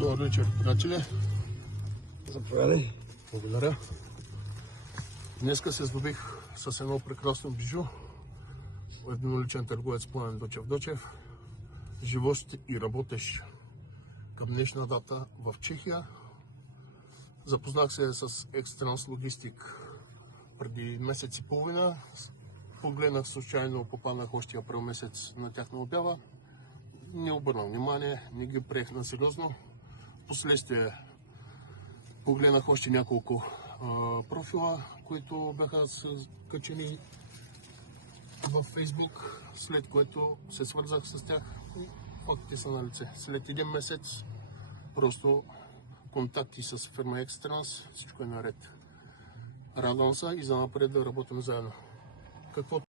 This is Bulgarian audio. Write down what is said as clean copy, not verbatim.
Добър вечер, приятели. Заповядай. Благодаря. Днеска се здобих с едно прекрасно бижу. Едноличен търговец Пламен Дочев. Живущ и работещ към днешна дата в Чехия. Запознах се с Екстранс Логистик преди месец и половина. Погледнах случайно, попаднах още април месец на тяхна обява. Не обърнах внимание, не ги приех на сериозно. Впоследствие погледнах още няколко профила, които бяха качени във Facebook, след което се свързах с тях и фактите са на лице. След един месец просто контакти с фирма Екстранс, всичко е наред. Радвам се и занапред да работим заедно. Каквото